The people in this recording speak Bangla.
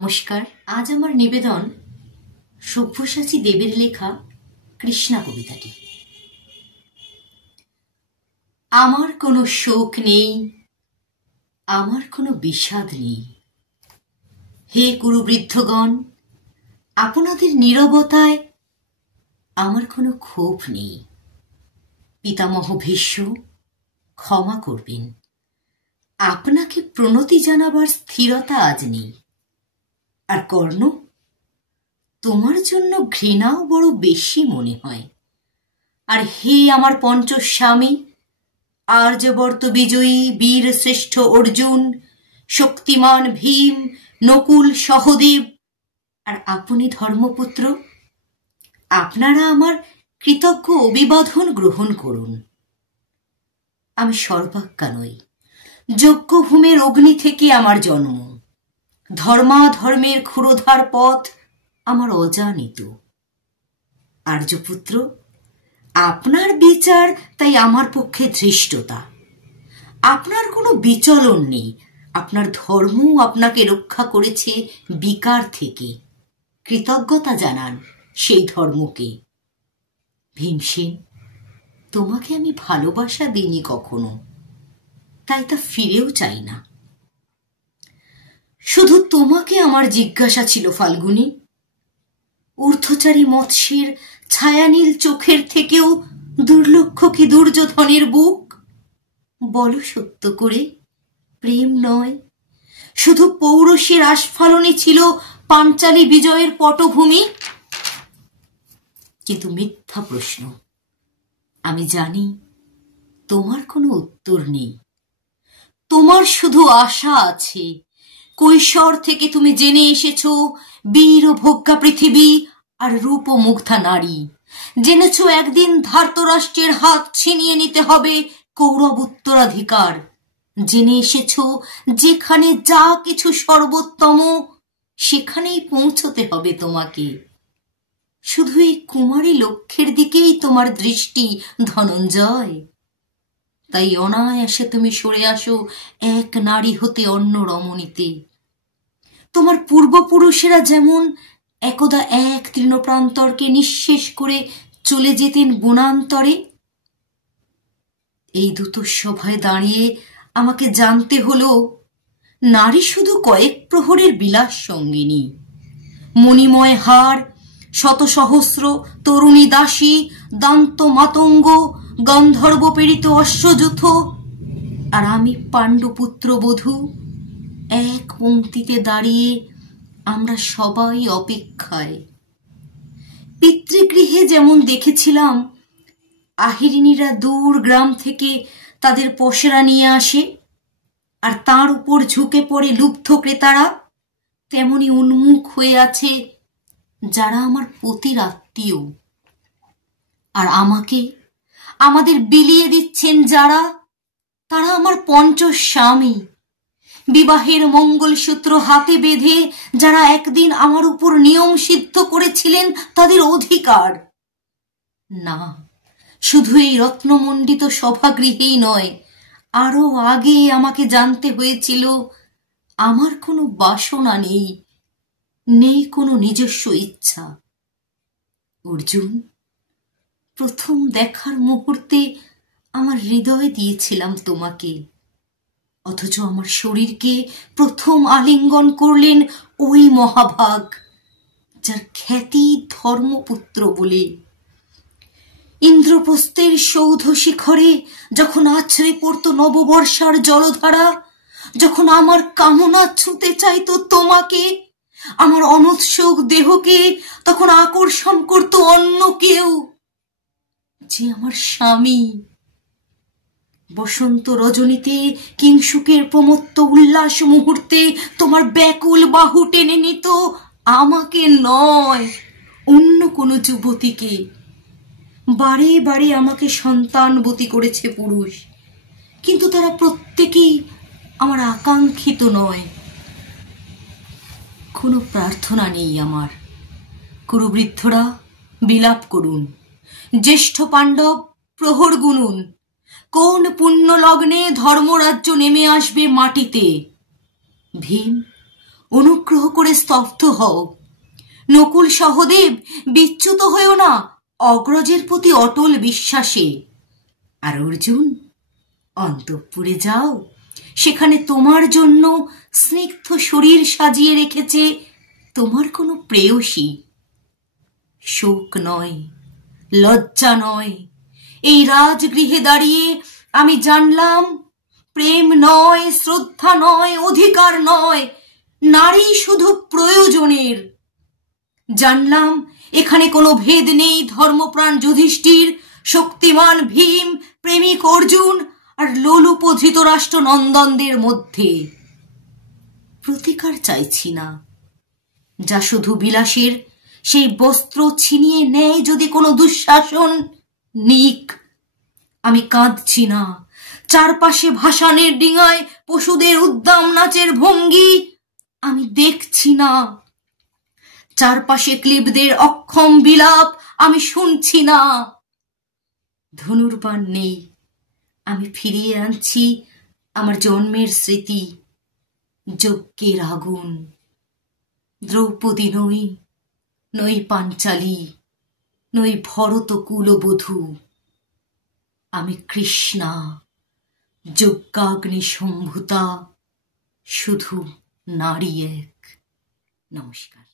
নমস্কার। আজ আমার নিবেদন সব্যসাচী দেবের লেখা কৃষ্ণা কবিতাটি। আমার কোনো শোক নেই, আমার কোনো বিষাদ নেই। হে কুরুবৃদ্ধগণ, আপনাদের নীরবতায় আমার কোনো ক্ষোভ নেই। পিতামহ ভীষ্ম, ক্ষমা করবেন, আপনাকে প্রণতি জানাবার স্থিরতা আজ নেই। আর কর্ণ, তোমার জন্য ঘৃণাও বড় বেশি মনে হয়। আর হে আমার পঞ্চস্বামী, আর্যবর্ত বিজয়ী বীর শ্রেষ্ঠ অর্জুন, শক্তিমান ভীম, নকুল সহদেব, আর আপনি ধর্মপুত্র, আপনারা আমার কৃতজ্ঞ অভিবাদন গ্রহণ করুন। আমি সর্বাজ্ঞা নই, যজ্ঞভূমের অগ্নি থেকে আমার জন্ম। ধর্মাধর্মের ক্ষুরোধার পথ আমার অজানিত। আর্যপুত্র, আপনার বিচার তাই আমার পক্ষে ধৃষ্টতা। আপনার কোনো বিচলন নেই, আপনার ধর্ম আপনাকে রক্ষা করেছে বিকার থেকে। কৃতজ্ঞতা জানান সেই ধর্মকে। ভীমসেন, তোমাকে আমি ভালোবাসা দিইনি কখনো, তাই তা ফিরেও চাই না। শুধু তোমাকে আমার জিজ্ঞাসা ছিল ফাল্গুনী, ঊর্ধ্বচারী মৎস্যের ছায়ানীল চোখের থেকেও দুর্লক্ষ কি দুর্যোধনের বুক? বলো সত্য করে, প্রেম নয়, শুধু পৌরুষের আস্ফালনে ছিল পাঞ্চালী বিজয়ের পটভূমি? কিন্তু মিথ্যা প্রশ্ন। আমি জানি তোমার কোনো উত্তর নেই। তোমার শুধু আশা আছে। কৈশোর থেকে তুমি জেনে এসেছো বীর ও ভোগ্যা পৃথিবী আর রূপ ও মুগ্ধা নারী। জেনেছ একদিন ধার্তরাষ্ট্রের হাত ছিনিয়ে নিতে হবে কৌরব উত্তরাধিকার। জেনে এসেছ যেখানে যা কিছু সর্বোত্তম, সেখানেই পৌঁছতে হবে তোমাকে। শুধু এই কুমারী লক্ষ্যের দিকেই তোমার দৃষ্টি ধনঞ্জয়। তাই অনায়াসে তুমি সরে আসো এক নারী হতে অন্য রমণীতে। তোমার পূর্বপুরুষেরা যেমন একদা এক তৃণপ্রান্তরকে নিঃশেষ করে চলে যেতেন বনান্তরে, এই দুটো সভায় দাঁড়িয়ে আমাকে জানতে হলো নারী শুধু কয়েক প্রহরের বিলাস সঙ্গিনী। মণিময় হার, শত সহস্র তরুণী দাসী, দান্ত মাতঙ্গ, গন্ধর্ব প্রেরিত অশ্বযুথ, আর আমি পাণ্ডুপুত্র বধূ। এক পংক্তিতে দাঁড়িয়ে আমরা সবাই অপেক্ষায়। পিতৃগৃহে যেমন দেখেছিলাম আহিরিনীরা দূর গ্রাম থেকে তাদের পসরা নিয়ে আসে, আর তার উপর ঝুঁকে পড়ে লুব্ধ ক্রেতারা, তেমনি উন্মুখ হয়ে আছে যারা আমার পতির আত্মীয়। আর আমাদের বিলিয়ে দিচ্ছেন যারা, তারা আমার পঞ্চস্বামী। বিবাহের মঙ্গলসূত্র হাতে বেঁধে যারা একদিন আমার উপর নিয়ম সিদ্ধ করেছিলেন তাদের অধিকার। না, শুধু এই রত্নমণ্ডিত সভাগৃহেই নয়, আরো আগে আমাকে জানতে হয়েছিল আমার কোনো বাসনা নেই, নেই কোনো নিজস্ব ইচ্ছা। অর্জুন, প্রথম দেখার মুহূর্তে আমার হৃদয় দিয়েছিলাম তোমাকে, অথচ আমার শরীরকে প্রথম আলিঙ্গন করলেন ওই মহাভাগ যার খ্যাতি ধর্মপুত্র বলে। ইন্দ্রপ্রস্থের সৌধ শিখরে যখন আছড়ে পড়তো নববর্ষার জলধারা, যখন আমার কামনা ছুঁতে চাইতো তোমাকে, আমার অনুৎসুক দেহকে তখন আকর্ষণ করতো অন্য কেউ, যে আমার স্বামী। বসন্ত রজনীতে কিংসুকের প্রমত্ত উল্লাস মুহূর্তে তোমার ব্যাকুল বাহু টেনে নিত আমাকে নয়, অন্য কোনো যুবতীকে। বারে বারে আমাকে সন্তানবতী করেছে পুরুষ, কিন্তু তারা প্রত্যেকেই আমার আকাঙ্ক্ষিত নয়। কোনো প্রার্থনা নেই আমার। কুরুবৃদ্ধরা বিলাপ করুন, জ্যেষ্ঠ পাণ্ডব প্রহর গুনুন। কোন পুণ্য লগ্নে ধর্মরাজ্য নেমে আসবে মাটিতে? ভীম, অনুগ্রহ করে স্তব্ধ হও। নকুল সহদেব, বিচ্যুত হয়েও না অগ্রজের প্রতি অটল বিশ্বাসে। আর অর্জুন, অন্তঃপুরে যাও, সেখানে তোমার জন্য স্নিগ্ধ শরীর সাজিয়ে রেখেছে তোমার কোনো প্রেয়সী। শোক নয়, লজ্জা নয়, এই রাজগৃহে দাঁড়িয়ে আমি জানলাম প্রেম নয়, শ্রদ্ধা নয়, অধিকার নয়, নারী শুধু প্রয়োজনের। জানলাম এখানে কোনো ভেদ নেই ধর্মপ্রাণ যুধিষ্ঠির, শক্তিমান ভীম, প্রেমিক অর্জুন আর লোলুপ ধৃতরাষ্ট্র নন্দনদের মধ্যে। প্রতিকার চাইছি না, যা শুধু বিলাসের সেই বস্ত্র ছিনিয়ে নেয় যদি কোনো দুঃশাসন, নিক। আমি কাঁদছি না চারপাশে ভাসানের ডিঙায় পশুদের উদ্দাম নাচের ভঙ্গি। আমি দেখছি না চারপাশে ক্লীবদের অক্ষম বিলাপ। আমি শুনছি না। ধনুর্বাণ নেই, আমি ফিরিয়ে আনছি আমার জন্মের স্মৃতি, যজ্ঞের আগুন। দ্রৌপদী নই, নই পাঞ্চালী, নই ভরত কুলবধূ। আমি কৃষ্ণা, যজ্ঞাগ্নি সম্ভূতা, শুধু নারী এক। নমস্কার।